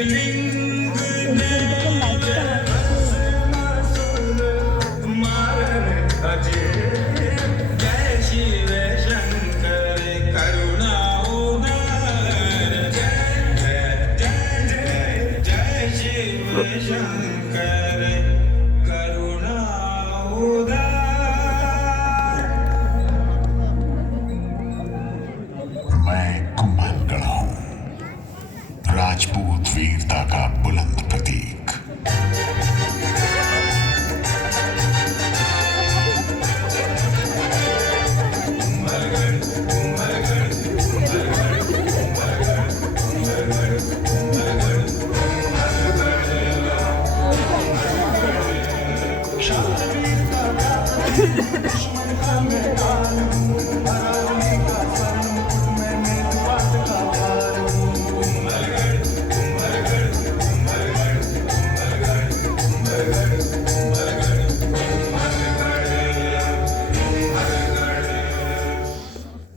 मैं कुंभलगढ़ हूं, राजपूत वीरता का बुलंद प्रतीक।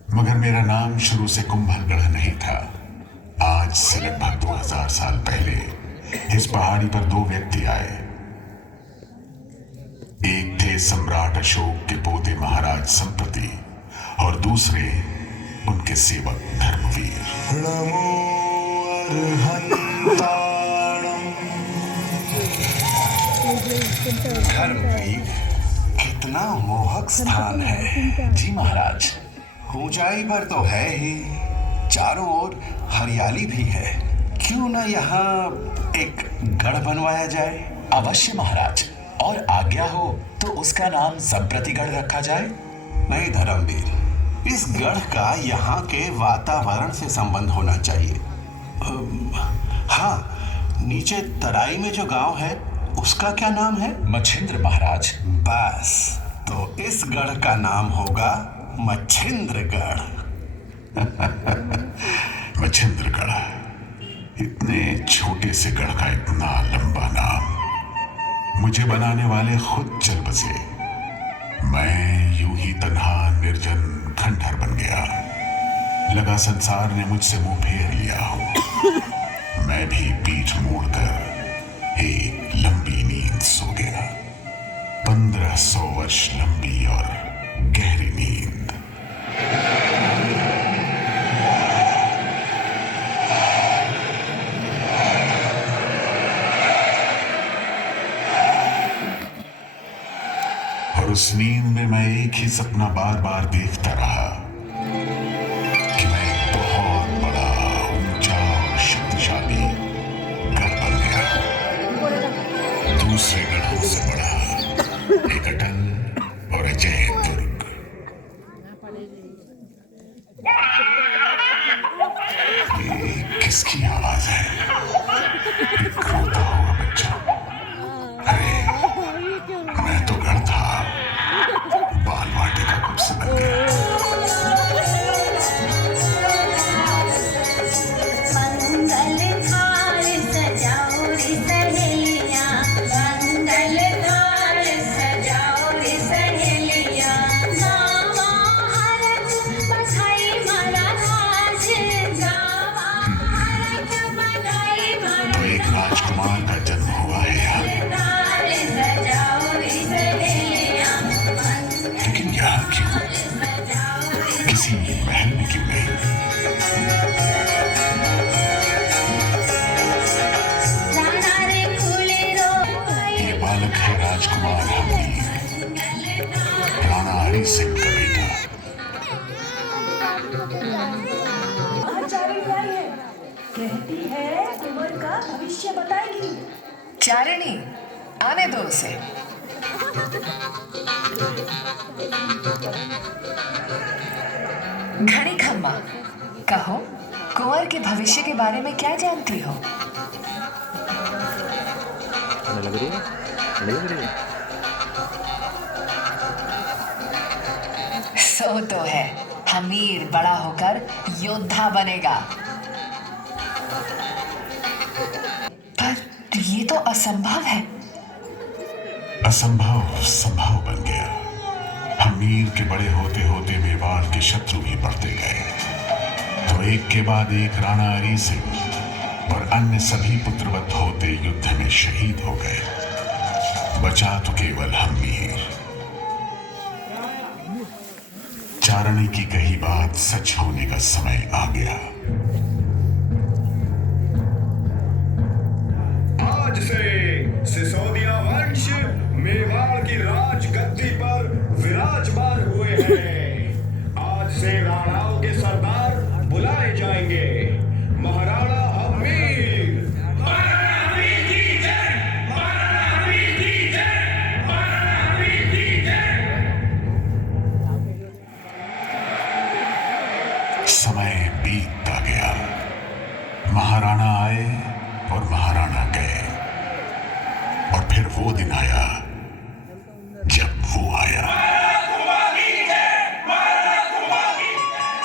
मगर मेरा नाम शुरू से कुंभलगढ़ नहीं था। आज से लगभग 2000 साल पहले इस पहाड़ी पर दो व्यक्ति आए। एक थे सम्राट अशोक के पोते महाराज संप्रति और दूसरे उनके सेवक धर्मवीर। धर्मवीर, कितना मोहक स्थान है। जी महाराज। ऊंचाई पर तो है ही, चारों ओर हरियाली भी है। क्यों ना यहाँ एक गढ़ बनवाया जाए? अवश्य महाराज, और आज्ञा हो तो उसका नाम संप्रतिगढ़ रखा जाए। नहीं धर्मवीर, इस गढ़ का यहाँ के वातावरण से संबंध होना चाहिए। हाँ, नीचे तराई में जो गांव है उसका क्या नाम है? मच्छिंद्र महाराज। बस, तो इस गढ़ का नाम होगा मच्छिंद्रगढ़। मच्छिंद्रगढ़, इतने छोटे से गढ़ का इतना लंबा नाम। मुझे बनाने वाले खुद चल बसे। मैं यूं ही तन्हा निर्जन खंडहर बन गया। लगा संसार ने मुझसे मुंह फेर लिया हो। मैं भी पीठ मोड़कर एक लंबी नींद सो गया। 1500 वर्ष लंबी और गहरी नींद। और उस नींद में मैं एक ही सपना बार बार देखता रहा कि मैं एक बहुत बड़ा, ऊंचा और शक्तिशाली गढ़ बन गया। दूसरे गढ़ों से बड़ा एक अटल और अजय दुर्ग। ये किसकी आवाज है? एक रोता हुआ बच्चा। अरे, मैं तो गढ़ था, बाल वाटिका कब से बन गया। तो एक राजकुमार का जन्म हुआ है यहाँ। लेकिन यहाँ क्यों? किसी महल में क्यों नहीं? ये बालक है राजकुमार हमीर, राणा हरि सिंह का बेटा। कहती है कुंवर का भविष्य बताएगी। चारिणी, आने दो उसे। घड़ी खम्मा, कहो कुंवर के भविष्य के बारे में क्या जानती हो? लग रही है। सो तो है, हमीर बड़ा होकर योद्धा बनेगा। पर ये तो असंभव है। असंभव संभव बन गया। हमीर के बड़े होते होते मेवाड़ के शत्रु भी बढ़ते गए। तो एक के बाद एक राणा हरि सिंह और अन्य सभी पुत्रवत होते युद्ध में शहीद हो गए। बचा तो केवल हम मीर। चारणी की कही बात सच होने का समय आ गया। आज से सिसोदिया वंश मेवाड़ की राजगद्दी पर विराजमान हुए हैं। आज से राणाओं के सरदार बुलाए जाएंगे। महाराणा हमीर। समय बीतता गया। महाराणा आए और महाराणा गए, और फिर वो दिन आया जब वो आया।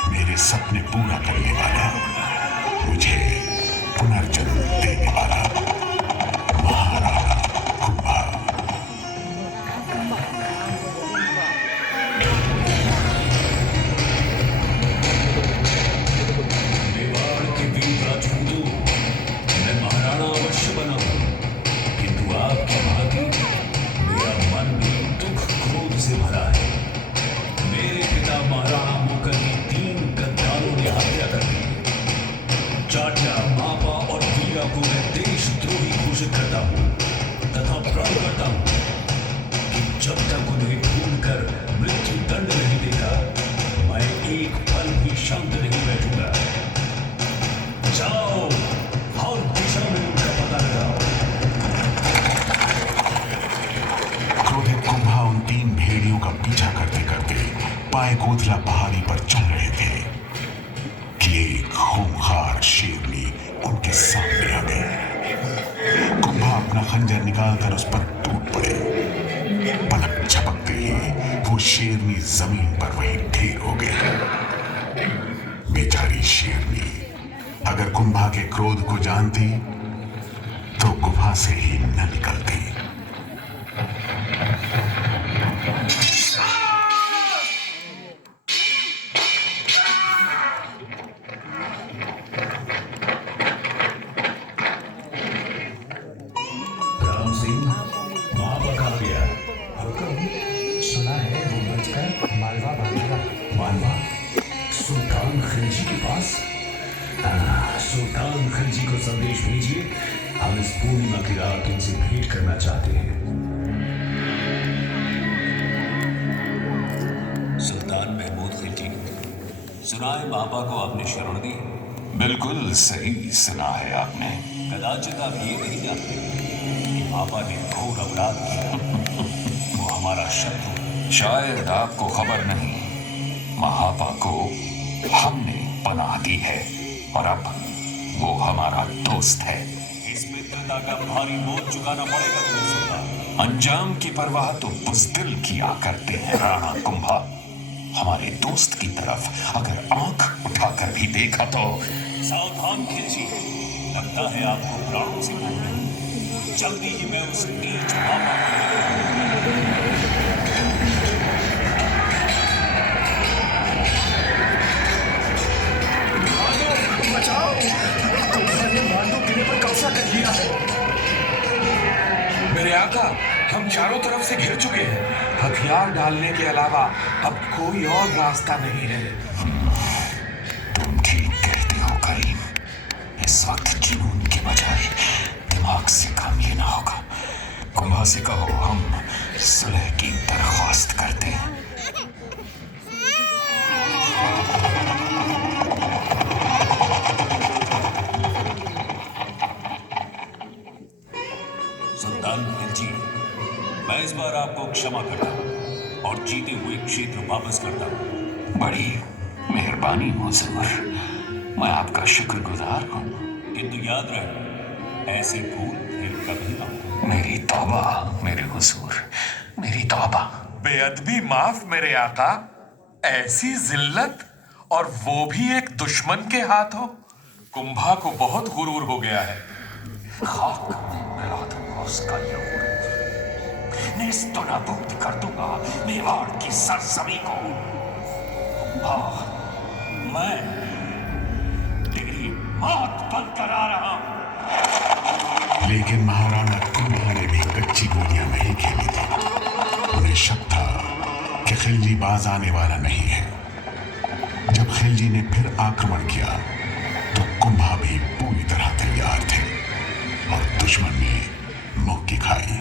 मेरे सपने पूरा करने वाला, मुझे पुनर्जन्म देने वाला महाराणा कुंभा। मेवाड़ के वीर राजपूतों, मैं महाराणा अवश्य बना हूं, किंतु आपकी भांति मेरा मन भी दुख क्रोध से भरा है। मेरे पिता महाराणा मुकर की 3 गद्दारों ने हत्या कर दी। चाचा, मापा और वीरा को मैं देशद्रोही घोषित करता हूं तथा प्रण करता हूं कि जब तक उन्हें ढूंढकर मृत्यु दंड नहीं देता, मैं एक पल भी शांत नहीं बैठूंगा। जाओ, हर दिशा में उनका पता लगाओ। क्रोधित कुंभा उन 3 भेड़ियों का पीछा करते करते पाए कोथला पहाड़ी पर चल रहे थे कि एक खूंखार शेरनी उनके सामने आ गई। कुंभा अपना खंजर निकालकर उस पर टूट पड़े। पलक झपकते ही वो शेरनी जमीन पर वहीं ढेर हो गई। बेचारी शेरनी अगर कुंभा के क्रोध को जानती तो गुफा से ही न निकलती। राम सिंह, महापा कहाँ गया? सुना है वो बचकर मालवा भागेगा। मालवा? सुल्तान खिलजी के पास? सुल्तान खिलजी को संदेश भेजिए, हम इस पूर्णिमा की रात उनसे भेंट करना चाहते हैं। सुल्तान महमूद खिलजी, सुना है महापा को आपने शरण दी? बिल्कुल सही सुना है आपने। कदाचित आप ये नहीं जानते कि महापा ने घोर अपराध किया। वो हमारा शत्रु। शायद आपको खबर नहीं, महापा को हमने पनाह दी है और अब वो हमारा दोस्त है। इस मित्रता का भारी बोझ चुकाना पड़ेगा तुम्हें सुल्तान। अंजाम की परवाह तो बुज़दिल किया करते हैं राणा कुंभा। हमारे दोस्त की तरफ अगर आंख उठाकर भी देखा तो। सावधान खिलजी, लगता है आपको प्राणों से दूर नहीं। जल्दी ही मैं उस नीच महापा को बचाओ, कुंभा ने मांडू किले पर कब्जा कर लिया है। मेरे आका, हम चारों तरफ से घिर चुके हैं। हथियार डालने के अलावा अब कोई और रास्ता नहीं है। तुम ठीक कहते हो करीम। इस वक्त जुनून के बजाय दिमाग से काम लेना होगा। कुंभा से कहो हम सुलह की दरख्वास्त करते हैं। सुल्तान खिलजी, मैं इस बार आपको क्षमा करता हूं और जीते हुए क्षेत्र वापस करता हूं। बड़ी मेहरबानी हुजूर, मैं आपका शुक्रगुजार हूँ। किंतु याद रहे, ऐसी भूल फिर कभी ना हो। मेरी तौबा मेरे हुजूर, मेरी तौबा। बेअदबी माफ मेरे आका। ऐसी जिल्लत, और वो भी एक दुश्मन के हाथों। कुंभा को बहुत गुरूर हो गया है। खाक में मिला दूंगा उसका ये गुरूर। नेस्तो नाबूद कर दूंगा मेवाड़ की सरजमी को। मैं तेरी मौत बनकर आ रहा हूं। लेकिन महाराणा कुंभा ने भी कच्ची गोलियां नहीं खेली थी। उन्हें शक था कि खिलजी बाज आने वाला नहीं है। जब खिलजी ने फिर आक्रमण किया तो कुंभा भी पूरी तरह तैयार थे और दुश्मन ने मुंह की खाई।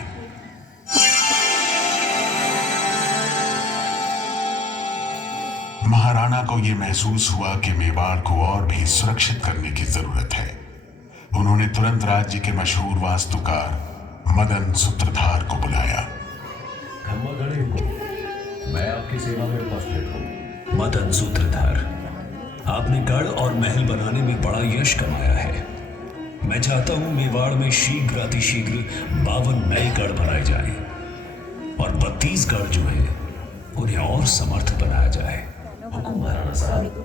महाराणा को यह महसूस हुआ कि मेवाड़ को और भी सुरक्षित करने की जरूरत है। उन्होंने तुरंत राज्य के मशहूर वास्तुकार मदन सूत्रधार को बुलाया। खम्बागढ़ी हुकुम, मैं आपकी सेवा में उपस्थित हूँ। मदन सूत्रधार, आपने गढ़ और महल बनाने में बड़ा यश कमाया है। मैं चाहता हूं मेवाड़ में शीघ्र अतिशीघ्र 52 नए गढ़ बनाए जाएं और 32 गढ़ जो हैं उन्हें और समर्थ बनाया जाए। हुकुम महाराणा साहब।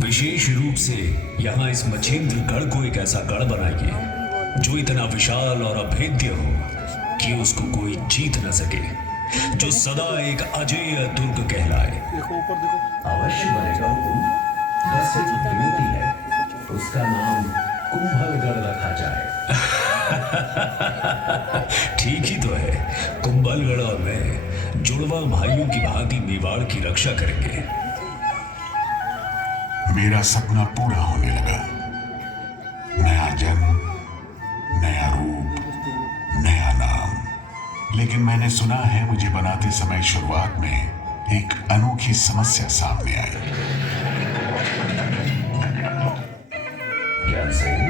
विशेष रूप से यहाँ इस मछेंद्र गढ़ को एक ऐसा गढ़ बनाइए जो इतना विशाल और अभेद्य हो कि उसको कोई जीत न सके, जो सदा एक अजेय दुर्ग कहलाए। अवश्य बनेगा हुकुम, बस एक विनती है, उसका नाम कुंभलगढ़ रखा जाए। ठीक ही तो है। कुंभलगढ़ और मैं जुड़वा भाइयों की भांति मेवाड़ की रक्षा करेंगे। मेरा सपना पूरा होने लगा। नया जन्म, नया रूप, नया नाम। लेकिन मैंने सुना है मुझे बनाते समय शुरुआत में एक अनोखी समस्या सामने आई। ज्ञान सिंह,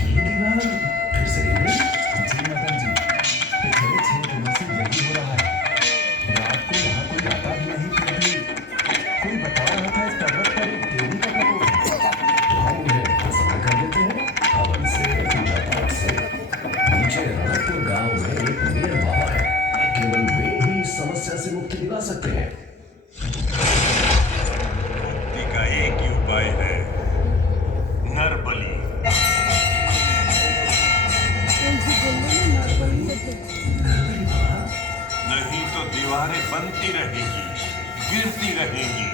ये दीवार फिर से हिल गई? जी मदन जी, पिछले 6 दिनों से यही हो रहा है। रात को यहाँ कोई आता भी नहीं, फिर भी कोई बता रहा था इस पर्वत पर एक देवी का प्रकोप है। तो हम उन्हें प्रसन्न कर देते हैं हवन से, पूजा पाठ से। नीचे रणकपुर गांव में एक वीर बाबा है, केवल वे ही इस समस्या से मुक्ति दिला सकते हैं। मुक्ति का एक ही उपाय है, नरबली। नहीं तो दीवारें बनती रहेगी, गिरती रहेंगी।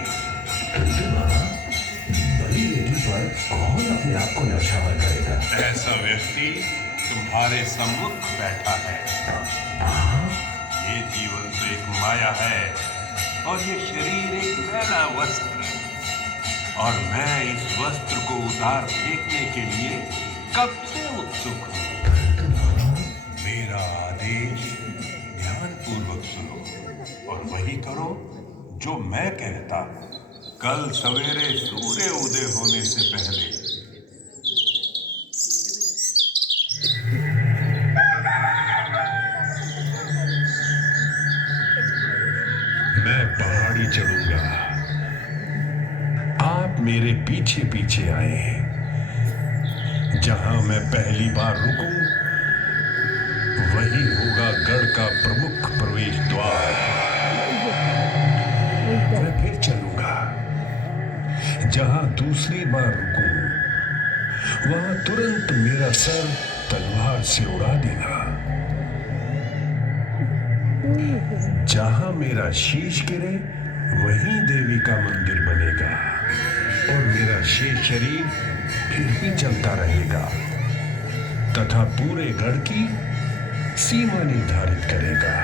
बलि देने पर कौन अपने आप को न्यौछावर करेगा? ऐसा व्यक्ति तुम्हारे सम्मुख बैठा है। ये जीवन तो एक माया है और ये शरीर एक मैला वस्त्र, और मैं इस वस्त्र को उतार फेंकने के लिए कब से उत्सुक हूँ। मेरा आदेश ध्यानपूर्वक सुनो और वही करो जो मैं कहता हूँ। कल सवेरे सूर्य उदय होने से पहले मैं पहाड़ी चढ़ूंगा, आप मेरे पीछे पीछे आए। जहां मैं पहली बार रुकूं वही होगा गढ़ का प्रमुख प्रवेश द्वार। मैं फिर चलूंगा, जहां दूसरी बार रुकूं वहां तुरंत मेरा सर तलवार से उड़ा देना। जहां मेरा शीश गिरे वहीं देवी का मंदिर बनेगा और मेरा शेष शरीर फिर भी चलता रहेगा तथा पूरे गढ़ की सीमा निर्धारित करेगा।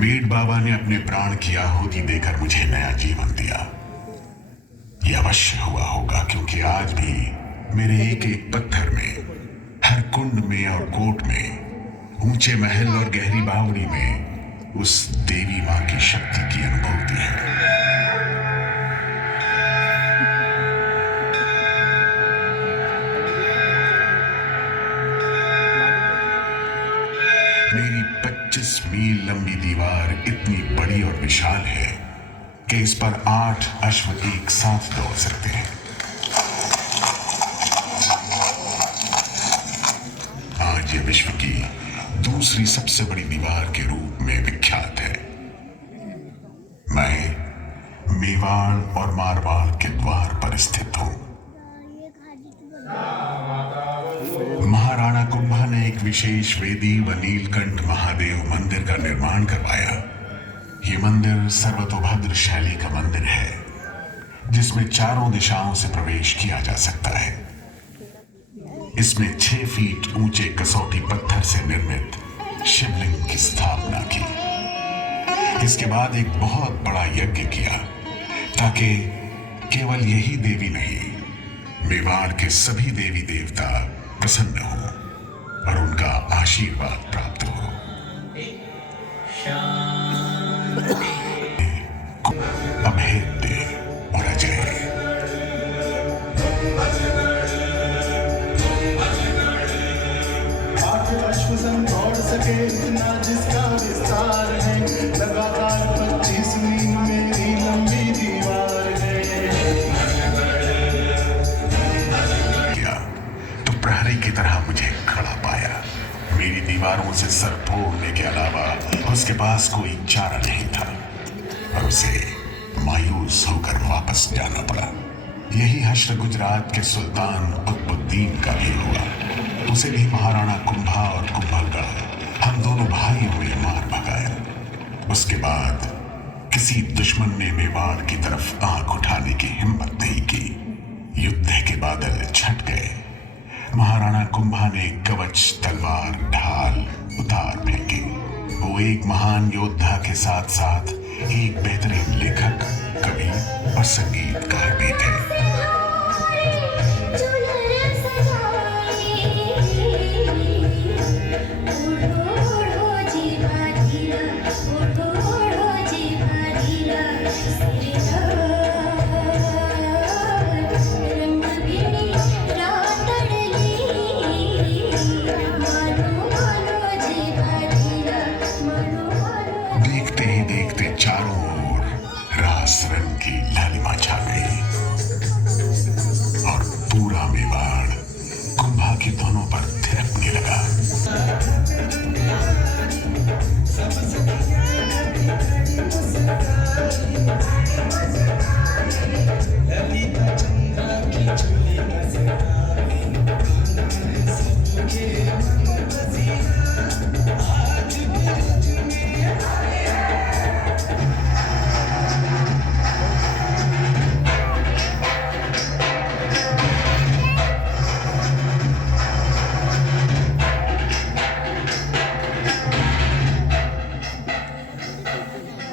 मेड बाबा ने अपने प्राण की आहुति देकर मुझे नया जीवन दिया। यह अवश्य हुआ होगा, क्योंकि आज भी मेरे एक एक पत्थर में, हर कुंड में और कोट में, ऊंचे महल और गहरी बावड़ी में उस देवी मां की शक्ति की अनुभूति है। मेरी 25 मील लंबी दीवार इतनी बड़ी और विशाल है कि इस पर 8 अश्व एक साथ दौड़ सकते हैं। आज ये विश्व की दूसरी सबसे बड़ी दीवार के रूप में विख्यात है। मैं मेवाड़ और मारवाड़ के द्वार पर स्थित हूं। महाराणा कुंभा ने एक विशेष वेदी व नीलकंठ महादेव मंदिर का निर्माण करवाया। यह मंदिर सर्वतोभद्र शैली का मंदिर है, जिसमें चारों दिशाओं से प्रवेश किया जा सकता है। इसमें 6 फीट ऊंचे कसौटी पत्थर से निर्मित शिवलिंग की स्थापना की। इसके बाद एक बहुत बड़ा यज्ञ किया ताकि केवल यही देवी नहीं, मेवाड़ के सभी देवी देवता प्रसन्न हो और उनका आशीर्वाद प्राप्त हो। अभेद्य और अजय। दौड़ सके इतना जिसका विस्तार है, लगातार 25 मील मेरी लंबी दीवार है। तो प्रहरी की तरह मुझे खड़ा पाया। मेरी दीवारों से सर फोड़ने के अलावा उसके पास कोई चारा नहीं था और उसे मायूस होकर वापस जाना पड़ा। यही हश्र गुजरात के सुल्तान कुतुबुद्दीन का भी हुआ। उसे भी महाराणा कुंभा और कुंभलगढ़ हम दोनों भाइयों ने मार भगाया। उसके बाद किसी दुश्मन ने मेवाड़ की तरफ आंख उठाने की हिम्मत नहीं की। युद्ध के बादल छट गए। महाराणा कुंभा ने कवच, तलवार, ढाल उतार फेंके। वो एक महान योद्धा के साथ साथ एक बेहतरीन लेखक, कवि और संगीतकार भी थे। देखते ही देखते चारों ओर रास रंग की लालिमा छा गई और पूरा मेवाड़ कुंभा की धुनों पर थिरकने लगा।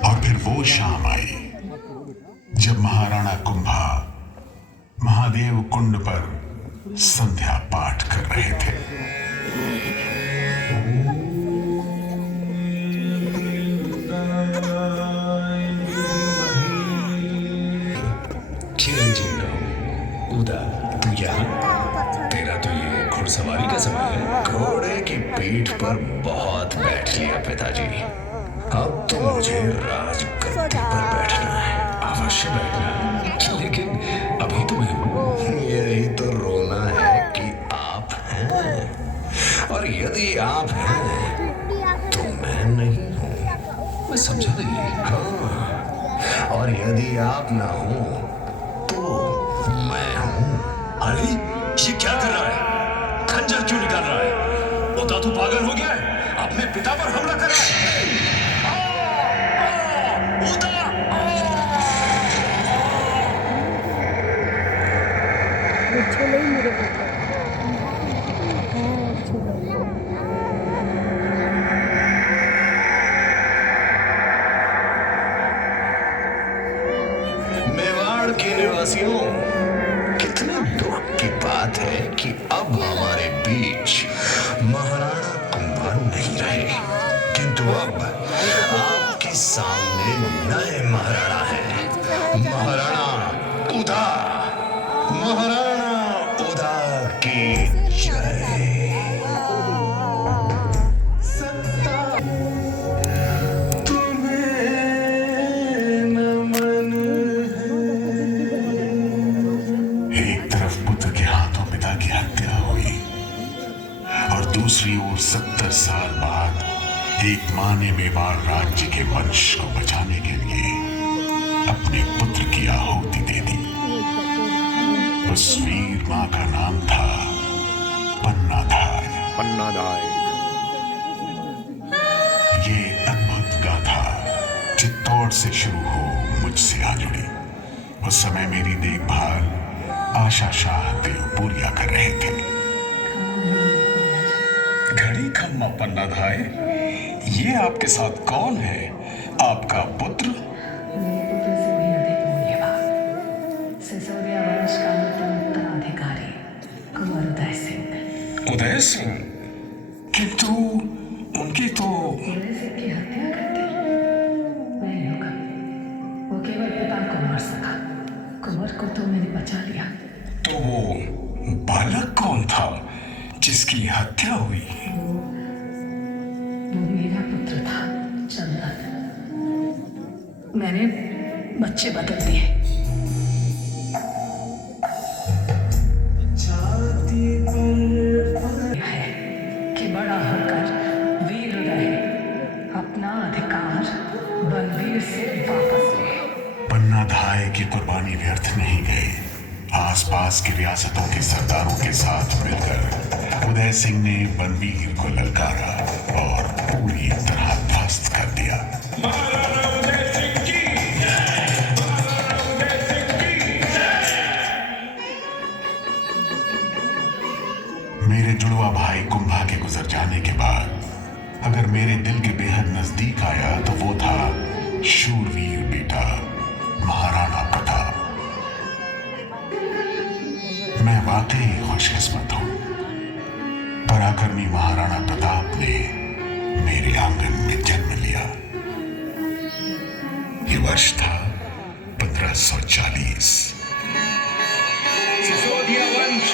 और फिर वो शाम आई जब महाराणा कुंभा महादेव कुंड पर संध्या पाठ कर रहे थे। चिरंजीव रहो। उदा, तू यहाँ? तेरा तो ये घुड़सवारी का समय है। घोड़े की पीठ पर बहुत बैठ लिया पिताजी। अब तो मुझे राजगद्दी पर बैठना है। अवश्य बैठना, लेकिन अभी तो मैं हूँ। यही तो रोना है कि आप हैं, और यदि आप हैं तो मैं नहीं हूँ। मैं समझा नहीं। हाँ, और यदि आप ना हो तो मैं हूँ। अरे ये क्या कर रहा है? खंजर क्यों निकाल रहा है? उदा तो पागल हो गया है, अपने पिता पर हमला कर रहा है। उदा! छोले ही मेरे को मेवाड़ के निवासियों, कितने दुख की बात है कि अब हमारे बीच महाराणा कुंभा नहीं रहे, किंतु अब आपके सामने नए महाराणा हैं। महाराणा उदा, महाराणा उदा की जय। एक तरफ पुत्र के हाथों पिता की हत्या हुई और दूसरी ओर 70 साल बाद एक मां ने मेवाड़ राज्य के वंश को बचाने के लिए अपने पुत्र की आहुति दे दी। उस वीर मां का नाम था पन्नाधार। ये अद्भुत गाथा चित्तौड़ से शुरू हो मुझसे आ जुड़ी। उस समय मेरी देखभाल आशा शाह देवपुरिया कर रहे थे। पन्ना धाय, ये आपके साथ कौन है? आपका पुत्र? मेरे पुत्र से भी अधिक मूल्यवान सिसोदिया वंश का नूतन उत्तराधिकारी कुंवर उदय सिंह। उदय सिंह? किंतु उनकी तो उदय सिंह की हत्या कर दी। मैं होगा, वो केवल पिता को मार सका, कुंवर को तो मैंने बचा लिया। तो वो बालक कौन था जिसकी हत्या हुई? वो मेरा पुत्र था, चंदन। मैंने बच्चे बदल दिए। है कि बड़ा होकर वीर उदय अपना अधिकार बलवीर से वापस ले। पन्ना धाय की कुर्बानी व्यर्थ नहीं गई। आसपास की रियासतों के सरदारों के साथ मिलकर उदय सिंह ने बनवीर को ललकारा और पूरी तरह ध्वस्त कर दिया। महाराणा उदय सिंह की जय! महाराणा उदय सिंह की जय! मेरे जुड़वा भाई कुंभा के गुजर जाने के बाद अगर मेरे दिल के बेहद नजदीक आया तो वो था शूरवीर बेटा महाराणा प्रताप। मैं वाकई खुशकिस्मत हूं। पराक्रमी महाराणा प्रताप ने मेरे आंगन में जन्म लिया। ये वर्ष था 1540। सिसोदिया वंश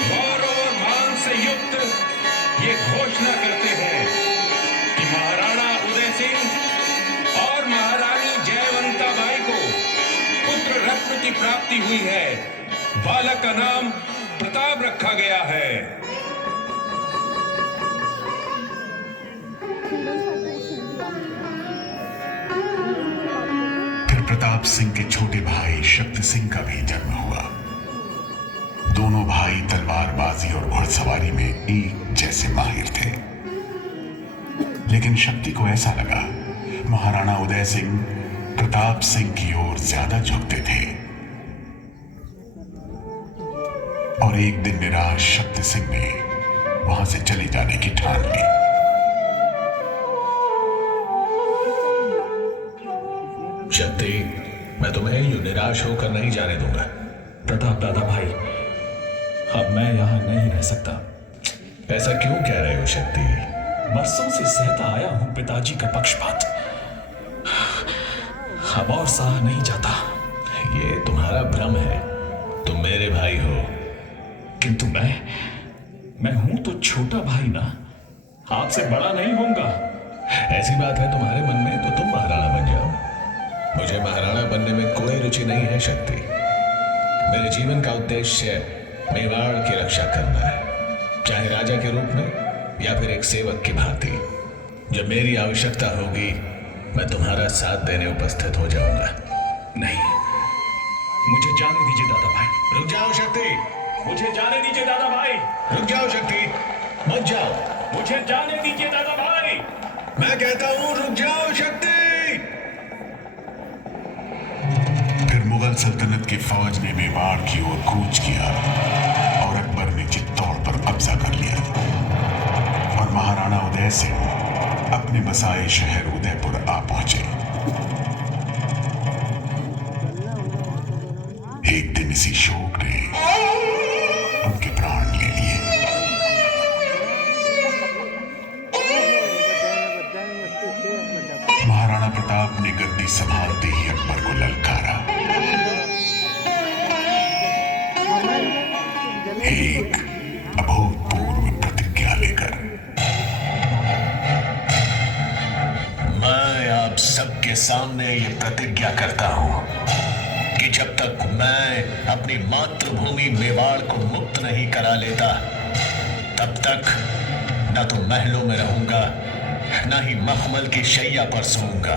गौरव और मान से युक्त ये घोषणा करते हैं कि महाराणा उदय सिंह और महारानी जयवंता बाई को पुत्र रत्न की प्राप्ति हुई है। बालक का नाम प्रताप रखा गया है। फिर प्रताप सिंह के छोटे भाई शक्ति सिंह का भी जन्म हुआ। दोनों भाई तलवारबाजी और घुड़सवारी में एक जैसे माहिर थे। लेकिन शक्ति को ऐसा लगा महाराणा उदय सिंह प्रताप सिंह की ओर ज्यादा झुकते थे और एक दिन निराश शक्ति सिंह ने वहां से चले जाने की ठान ली। शक्ति, मैं तुम्हें यूं निराश होकर नहीं जाने दूंगा। प्रताप दादा भाई, अब मैं यहाँ नहीं रह सकता। ऐसा क्यों कह रहे हो शक्ति? बरसों से सहता आया हूं पिताजी का पक्षपात, अब और सहा नहीं जाता। ये तुम्हारा भ्रम है। तुम मेरे भाई हो। किंतु मैं हूं तो छोटा भाई ना, आपसे बड़ा नहीं होऊंगा। ऐसी बात है तुम्हारे मन में तो तुम महाराणा बन जाओ। मुझे महाराणा बनने में कोई रुचि नहीं है शक्ति। मेरे जीवन का उद्देश्य मेवाड़ की रक्षा करना है, चाहे राजा के रूप में या फिर एक सेवक की भांति। जब मेरी आवश्यकता होगी मैं तुम्हारा साथ देने उपस्थित हो जाऊंगा। नहीं, मुझे जाने दीजिए दादा भाई। रुक जाओ शक्ति, मुझे जाने दीजिए दादा भाई। रुक जाओ शक्ति, मत जाओ। मुझे जाने दीजिए दादा भाई। मैं कहता हूं रुक जाओ शक्ति। फिर मुगल सल्तनत की फौज ने मेवाड़ की ओर कूच किया और अकबर ने चित्तौड़ पर कब्जा कर लिया और महाराणा उदय सिंह अपने बसाए शहर उदयपुर आ पहुंचे। एक दिन इसी शोक ने उनके प्राण ले लिए। महाराणा प्रताप ने गद्दी संभालते ही अकबर को ललकारा। एक अभूतपूर्व प्रतिज्ञा लेकर। मैं आप सबके सामने ये प्रतिज्ञा करता हूं कि जब तक मैं अपनी मातृभूमि मेवाड़ को मुक्त नहीं करा लेता तब तक न तो महलों में रहूंगा, न ही मखमल की शैया पर सोऊंगा,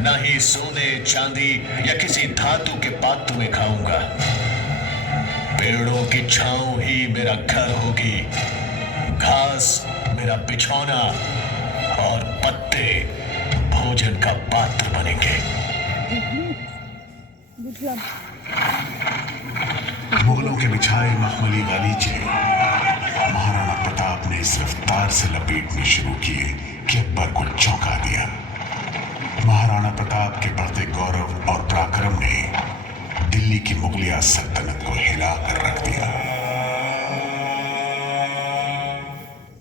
न ही सोने चांदी या किसी धातु के पात्र में खाऊंगा। पेड़ों की छांव ही मेरा घर होगी, घास मेरा बिछौना और पत्ते भोजन का पात्र बनेंगे। मुगलों के बिछाए मखमली गालीचे महाराणा प्रताप ने ने इस रफ्तार से लपेटने शुरू किए कि अकबर को चौंका दिया। महाराणा प्रताप के बढ़ते गौरव और पराक्रम ने दिल्ली की मुगलिया सल्तनत को हिला कर रख दिया।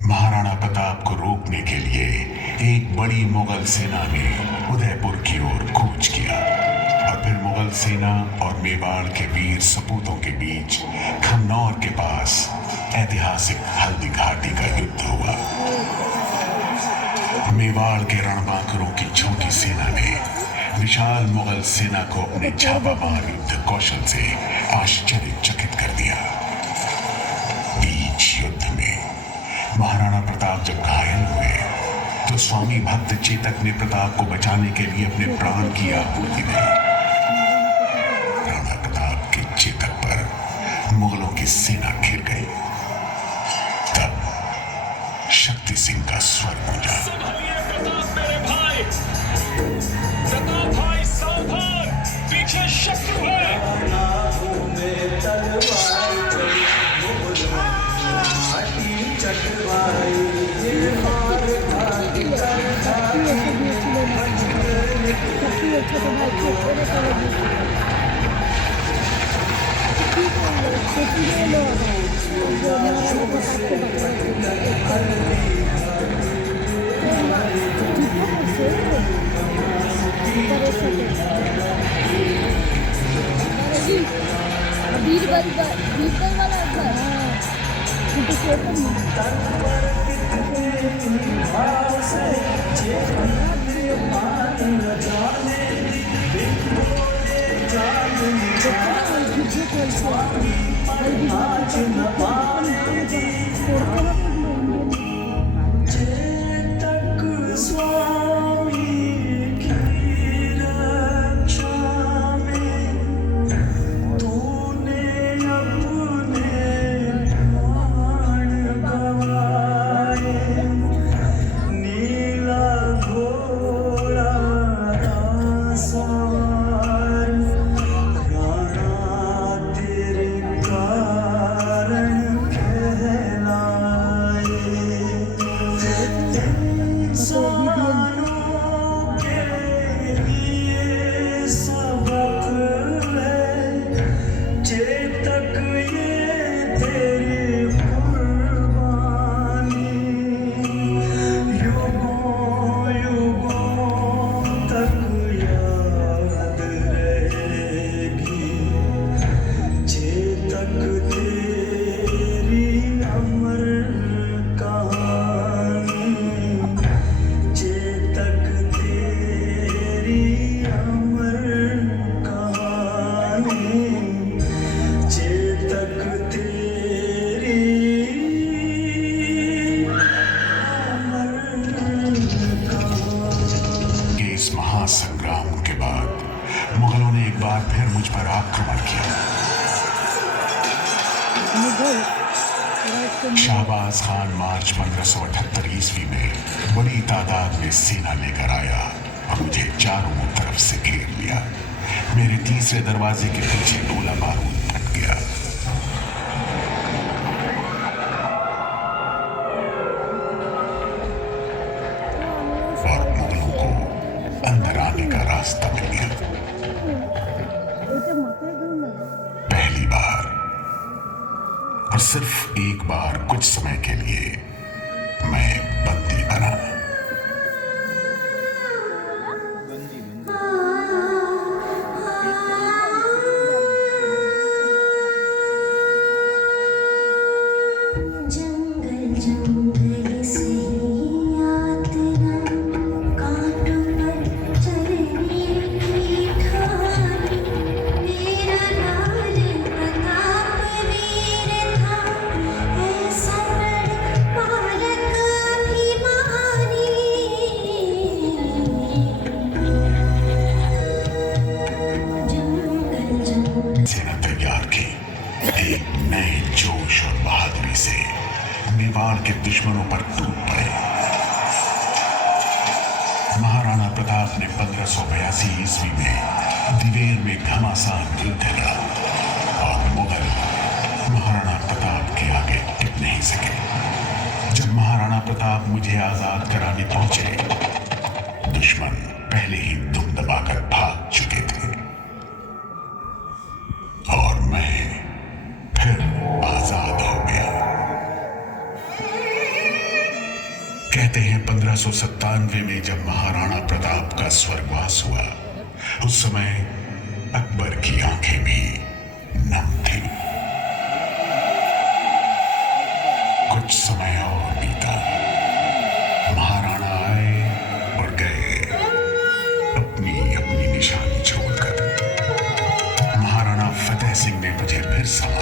महाराणा प्रताप को रोकने के लिए एक बड़ी मुगल सेना ने उदयपुर की ओर कूच किया और फिर मुगल सेना और मेवाड़ के वीर सपूतों के बीच खन्नौर के पास ऐतिहासिक हल्दी घाटी का युद्ध हुआ। मेवाड़ के रणबांकुरों की छोटी सेना ने विशाल मुगल सेना को अपने छापामार युद्ध कौशल से आश्चर्यचकित कर दिया। बीच युद्ध में महाराणा प्रताप जब घायल हुए तो स्वामी भक्त चेतक ने प्रताप को बचाने के लिए अपने प्राण की आहुति दी। राणा प्रताप के चेतक पर मुगलों की सेना घिर गई। तब शक्ति सिंह का स्वर गूंजा। प्रताप भाई सावधान, पीछे शत्रु है। बीरबल वाला संग्राम के बाद मुगलों ने एक बार फिर मुझ पर आक्रमण किया। शाहबाज खान मार्च 1578 ईस्वी में बड़ी तादाद में सेना लेकर आया और मुझे चारों तरफ से घेर लिया। मेरे तीसरे दरवाजे के पीछे गोला बारूद फट गया। और मुगलों को अंदर आने का रास्ता मिल गया। पहली बार और सिर्फ एक बार कुछ समय के लिए मैं बंदी बना। मेवाड़ के दुश्मनों पर टूट पड़े। महाराणा प्रताप ने 1582 ईस्वी में दिवेर में घमासान युद्ध लड़ा और मुगल महाराणा प्रताप के आगे टिक नहीं सके। जब प्रताप मुझे आजाद कराने पहुंचे, दुश्मन पहले ही दुम दबाकर भाग चुके थे और मैं फिर आजाद हो गया। कहते हैं 1597 में जब महाराणा प्रताप का स्वर्गवास हुआ, उस समय अकबर की आंखें भी नम थी। कुछ समय और बीता, महाराणा आए और गए अपनी अपनी निशानी छोड़कर। महाराणा फतेह सिंह ने मुझे फिर संभाला।